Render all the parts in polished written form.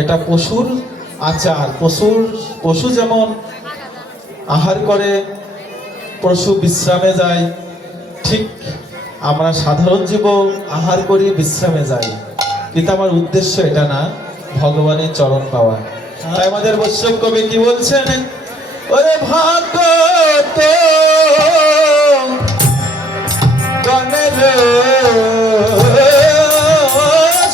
এটা পশুর আচার। পশু যেমন আহার করে, পশু বিশ্রামে যায়, ঠিক আমরা সাধারণ জীব আহার করি, বিশ্রামে যাই, কিন্তু আমার উদ্দেশ্য এটা না, ভগবানের চরণ পাওয়া। তাই আমাদের বৈষ্ণব কবি কি বলছেন, ওরে ভাগ্য তো গণের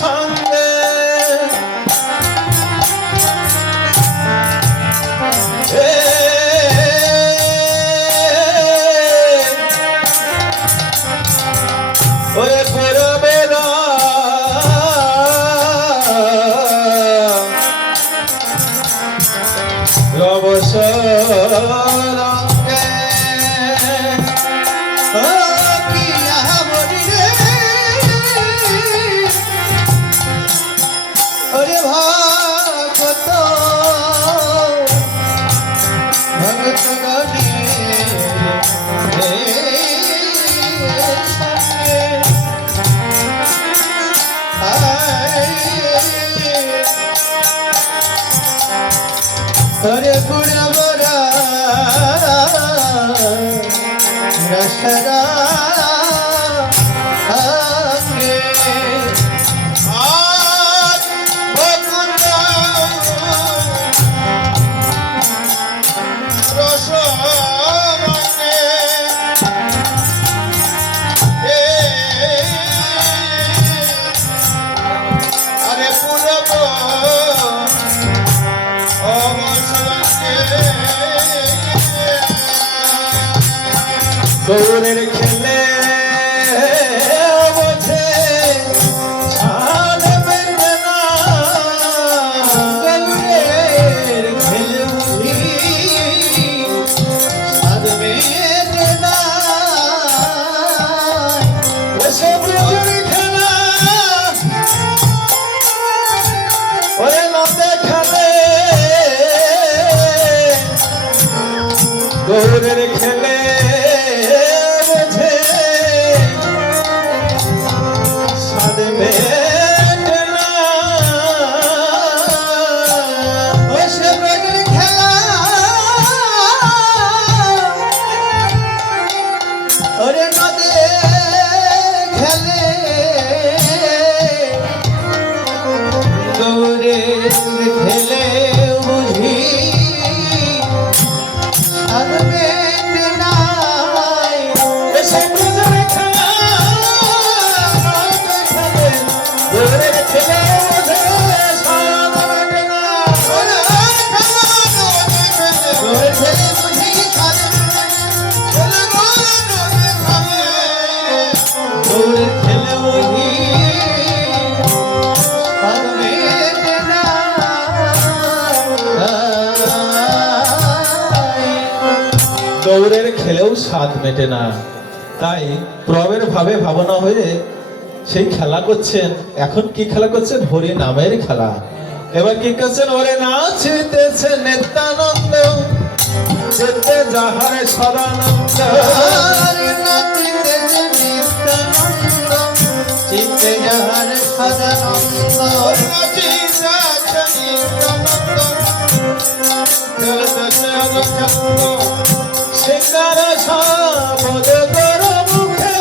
সঙ্গে ওরে পুরবের রবসরঙ্গে ওরে ভগত ভগত হরে পুরবরা রসরা গৌরের খেলে বোঝে ছাড় বেঁধে না, গৌরের খেলে বুঝি সাধ বেঁধে না, ওসব গৌরের খেলা ওরে নদে খেলে, গৌরের খেলে খেলে বুঝি সাধ বেঁধে নাই, এসে বুঝে খেলা গৌরের খেলে বোঝে ছাড় বেঁধে না, গৌরের খেলে বুঝি সাধ গৌরের খেলে বুঝি সাধ বেঁধে গৌরের খেলেও স্বাদ মেটে না। তাই প্রবের ভাবে ভাবনা হয়ে সেই খেলা করছেন। এখন কি খেলা করছেন? হরি নামের খেলা। এবার কি করছেন? ওরে নাচিতেছে নিত্যানন্দ, যেতে যাহারে সদানন্দ, চিত্তে যাহার সদানন্দ, সিঙ্গার সাবদ কর মুখে,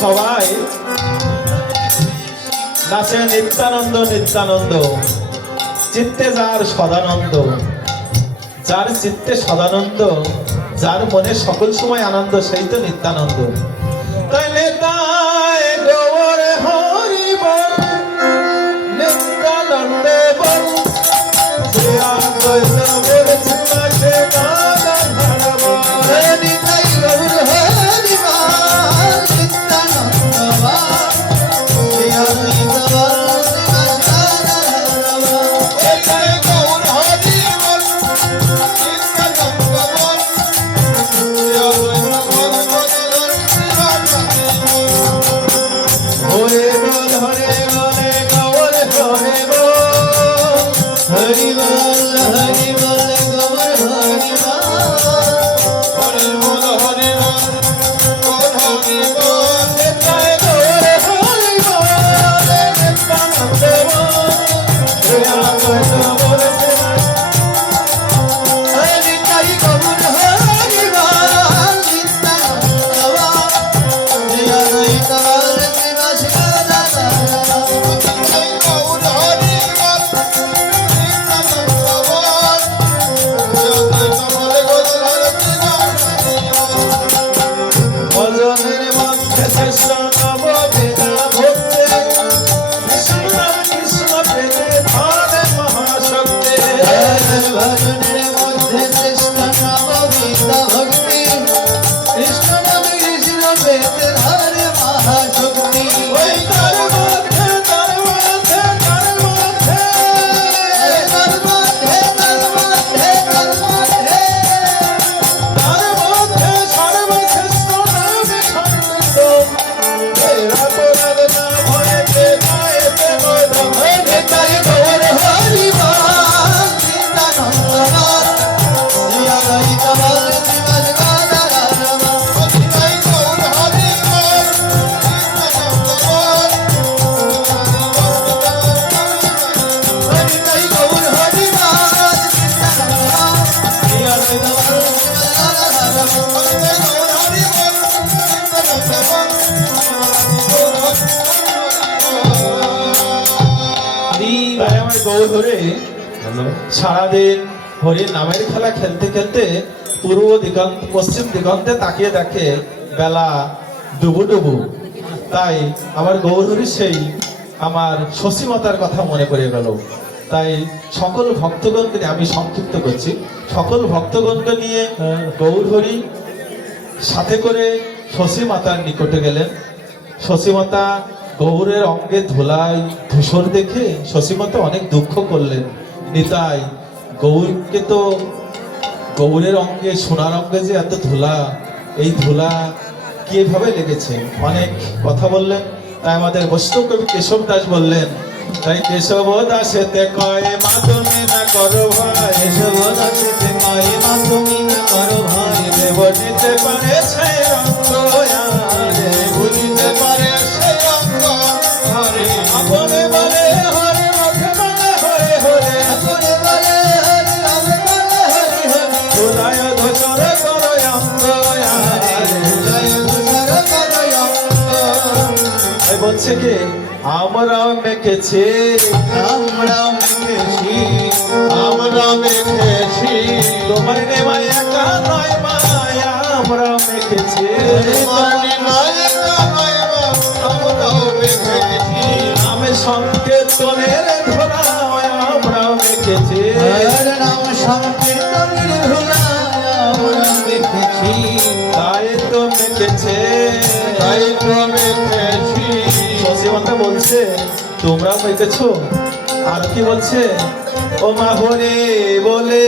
সবাই নাচে নিত্যানন্দ নিত্যানন্দ, চিত্তে যার সদানন্দ, যার চিত্তে সদানন্দ, যার মনে সকল সময় আনন্দ, সেই তো নিত্যানন্দ। তাই নেতায় গৌর হরি বল, নিত্যানন্দ বল, যে আদ্বৈত বলেছে সে গাদাধর বল। নিতাই গৌর হরি বল, নিত্যানন্দ বল, শ্রী অদ্বৈত বল, শ্রী গাদাধর বল। এটাই গৌর হরি বল, নিত্যানন্দ বল, শ্রী অদ্বৈত বল, গদাধর বল। হরে বলে গৌর হরে বল হরি বল গৌর হরি বল হরে বল হরে বল বল হরে বল জয় গৌর হরি বল নিত্যানন্দ বল জয় বল হরি তাই গৌর হরি বল নিত্যানন্দ বল জয় দ্বৈত বল শ্রীবাস গদাধর জয় গৌর হরি বল নিত্যানন্দ বল জয় বল ভজনের মধ্যে শ্রেষ্ঠ নববেদা ভক্তে কৃষ্ণ কৃষ্ণ প্রেমে ধরে মহাশক্তি ভজনের মধ্যে শ্রেষ্ঠ নববিদ্যা ভক্তি কৃষ্ণ নবী কৃষ্ণ বেদের হরে মহাশক্তি ওই তার মধ্যে তার মধ্যে তার মধ্যে তার মধ্যে তার মধ্যে তার মধ্যে তার মধ্যে সর্বশ্রেষ্ঠ নাম সন্নিহিত এরা পুরাণ না ভয়েতে গায়েতে মধুর তাই গৌর হরি বল নিত্যানন্দ বল জয় দ্বৈত বল শ্রীবাস গদাধর বল জয় গৌর হরি বল নিত্যানন্দ বল হরি তাই গৌর হরি বল নিত্যানন্দ বল জয় দ্বৈত বল তাই আমার গৌর হরে সারাদিন হরির নামের খেলা খেলতে খেলতে পূর্ব দিগন্ত পশ্চিম দিগন্তে তাকিয়ে দেখে বেলা ডুবু ডুবু। তাই আমার গৌর হরি সেই আমার শশীমাতার কথা মনে পড়ে গেল। তাই সকল ভক্তগণকে নিয়ে আমি সংক্ষিপ্ত করছি, সকল ভক্তগণকে নিয়ে গৌর হরি সাথে করে শশীমাতার নিকটে গেলেন। শশীমাতা গৌরের অঙ্গে ধুলাই ধূসর দেখে শশীমাতা অনেক দুঃখ করলেন। নিতাই গৌরকে তো গৌরের অঙ্গে সোনার অঙ্গে যে এত ধুলা, এই ধুলা কিভাবে লেগেছে অনেক কথা বললেন। তাই আমাদের বৈষ্ণব কবি কেশব দাস বললেন, তাই কেশব দাসেতে কয় মা তুমি না করো ভাই, কেশব দাসেতে কয় মা তুমি না করো ভাই, দেব নিতে পারে সেই রঙ্গ আরে ভুলিতে পারে সেই রঙ্গ হরে আপনে বলে হরে মুখে বলে হরে হরে আপনে বলে হরি নামে বলে হরি হরি, ধুলায় ধূসর করো অঙ্গ আরে জয় ধূসর করো অঙ্গ। এই বলছে কি আমরা মেখেছি আমরা মেখেছি আমরা মেখেছি তোমার নেওয়ায় একা নয় মায়া আমরা মেখেছি তোমার নিমায় একা নয় মা, আমরাও মেখেছি। আমি সংকেতনের ধরা আমরা মেখেছি হর নাম সংকীর্তনের ধুলায় আমরা মেখেছি, তাই তো মেখেছে তাই তো মেখেছি। শশীমাতা বলছে তোমরা মেখেছো। আর কি বলছে, ও মা হরে বলে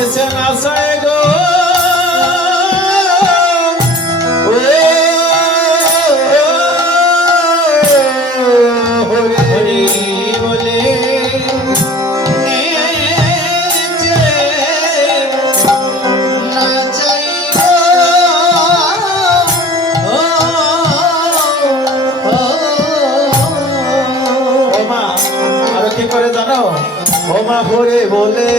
এসে নাচায় গো ও হরে হরি বলে নেচে নাচাই গো, ও মা আর কি করে জানো, ও মা হরে বলে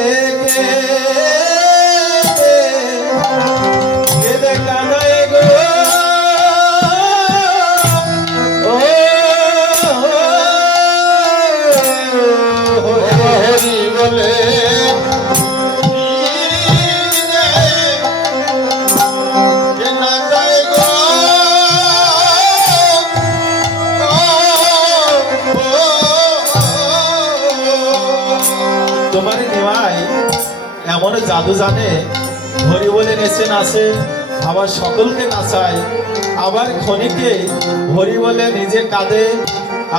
কেঁদে কাঁদায় গো ও হরি বলে নাচাই গো, তোমার নেওয়ায় এমন জাদু জানে, হরি বলে নেচে নাচে, আবার সকলকে নাচায়, আবার ক্ষণিকে হরি বলে নিজে কাঁদে,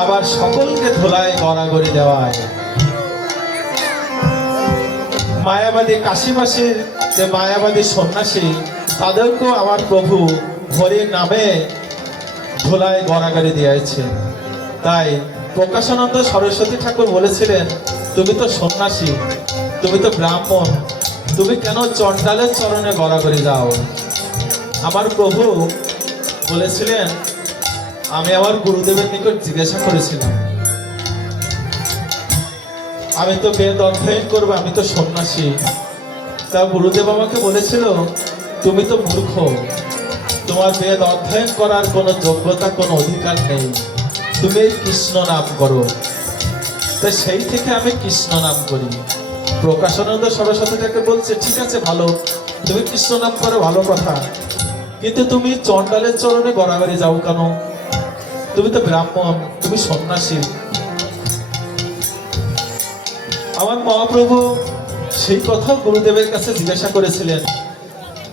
আবার সকলকে ধোলায় গড়াগড়ি দেওয়ায়। মায়াবাদী কাশীবাসীর যে মায়াবাদী সন্ন্যাসী তাদেরকেও আমার প্রভু হরির নামে ধুলায় গড়াগড়ি দিয়েছে। তাই প্রকাশানন্দ সরস্বতী ঠাকুর বলেছিলেন, তুমি তো সন্ন্যাসী, তুমি তো ব্রাহ্মণ, তুমি কেন চণ্ডালের চরণে গড়াগড়ি যাও? আমার প্রভু বলেছিলেন, আমি আমার গুরুদেবের নিকট জিজ্ঞাসা করেছিলাম, আমি তো বেদ অধ্যয়ন করবো, আমি তো সন্ন্যাসী। তা গুরুদেব আমাকে বলেছিল, তুমি তো মূর্খ, তোমার বেদ অধ্যয়ন করার কোনো যোগ্যতা, কোনো অধিকার নেই, তুমি এই কৃষ্ণ নাম করো। তাই সেই থেকে আমি কৃষ্ণ নাম করি। প্রকাশানন্দ সরস্বতী ঠাকুর বলছে, ঠিক আছে ভালো, তুমি কৃষ্ণ নাম করো, ভালো কথা, কিন্তু তুমি চণ্ডালের চরণে গড়াগড়ি যাও কেন? তুমি তো ব্রাহ্মণ, তুমি সন্ন্যাসী। আমার মহাপ্রভু সেই কথাও গুরুদেবের কাছে জিজ্ঞাসা করেছিলেন।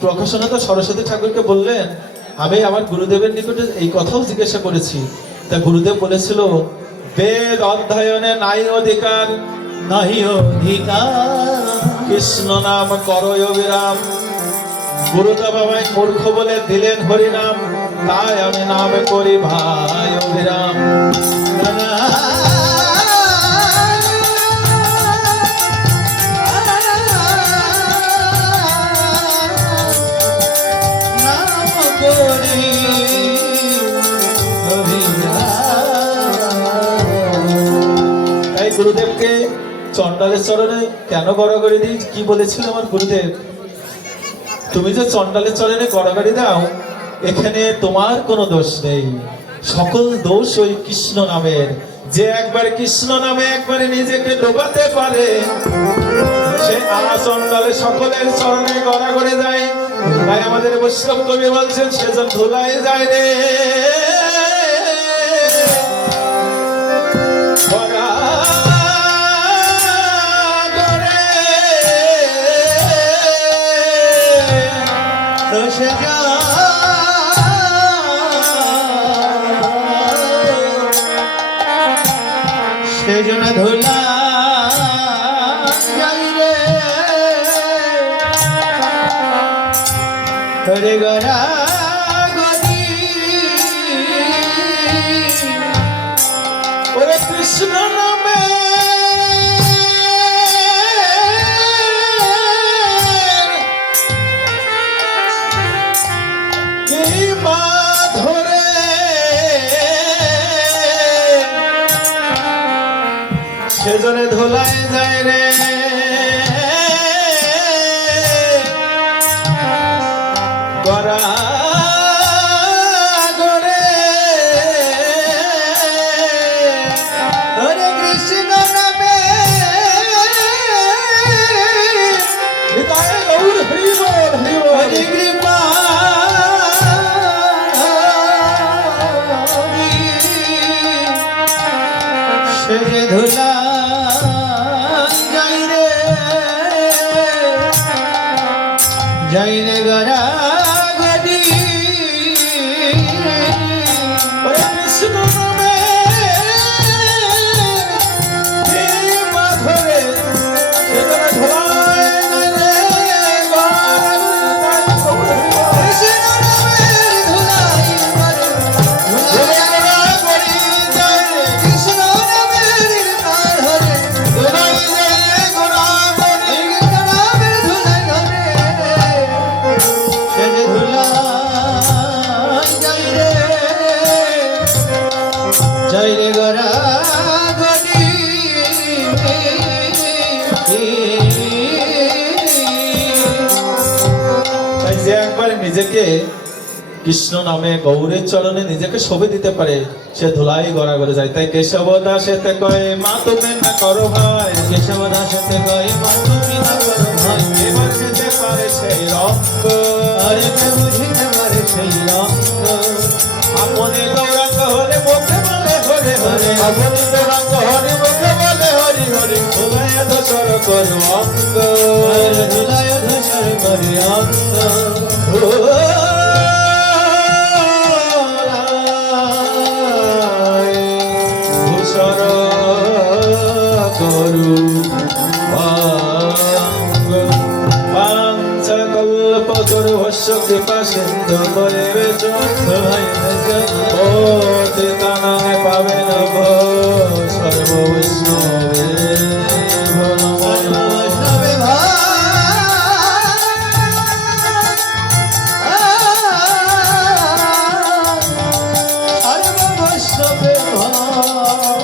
প্রকাশানন্দ সরস্বতী ঠাকুরকে বললেন, আমি আমার গুরুদেবের নিকটে এই কথাও জিজ্ঞাসা করেছি। তা গুরুদেব বলেছিল, বেদ অধ্যয়নে নাই অধিকার, নাহি অধিকার, কৃষ্ণ নাম করো অবিরাম। গুরুদেব আমায় মূর্খ বলে দিলেন হরিনাম, তাই আমি নাম করি ভাই অবিরাম। তাই গুরুদেবকে চণ্ডালের চরণে কেন গড়াগড়ি দিই, কি বলেছিল আমার গুরুদেব? তুমি যে চণ্ডালের চরণে গড়াগড়ি দাও, এখানে তোমার কোনো দোষ নেই, সকল দোষ ওই কৃষ্ণ নামের। যে একবার কৃষ্ণ নামে একবারে নিজেকে ডোবাতে পারে, সে চণ্ডালে সকলের চরণে গড়াগড়ি দেয়। তাই আমাদের বৈষ্ণব কবি বলছেন, সেজন ধুলায় যায় রে সেজন্য ধুলা যাই রে হরে গড়া গরি। ওরে কৃষ্ণ নামে ধরে সেজনে ধুলায় যায় রে গড়া গড়ে। হরে কৃষ্ণ নামে হৃদয়ে গৌর হরি বল, হরি বল। হরি কৃপা সেজে ধুলা যাই রে যাই রে গড়া গড়ি। ওরে কৃষ্ণ নামে ধরে সেজনে ধুলায় যায় রে কৃষ্ণ নামের ধুলাই মারে ধুলা গড়ি যায় রে। কৃষ্ণ নামের তার হরে ধুলাই যায় রে গোড়া গড়ি। কৃষ্ণ নামের ধুলাই ধরে সেজে ধুলা যাই রে যাই রে গোড়া গড়ি। তাই যে একবার নিজেকে কৃষ্ণ নামে গৌরের চরণে নিজেকে শোভে দিতে পারে, সে ধুলাই গড়া গড়ে যায়। তাই কেশব দাসেতে কয়ে, মা তুমি না করো ভাই, কেশব দাসতে কয় মা তুমি না করো ভাই। এবার যেতে পারে সেই রক্ত, আরে বুঝিতে পারে সেই রক্ত। আপনি গৌরাঙ্গ হরে মুখে বলে হরে হরে, আপনি গৌরাঙ্গ হরে মুখে বলে হরি হরি। ধুলাই ধসর করো অঙ্গ, হৃদয় ধসর করে অঙ্গ। ধূসর করু পাঞ্চকল্প পদর ভস্য কৃপা সিন্ধু করে ও তিতানায় পাবে নব সর্ব বৈষ্ণবে বৈষ্ণবে ভাই সর্ব বৈষ্ণবে ভাই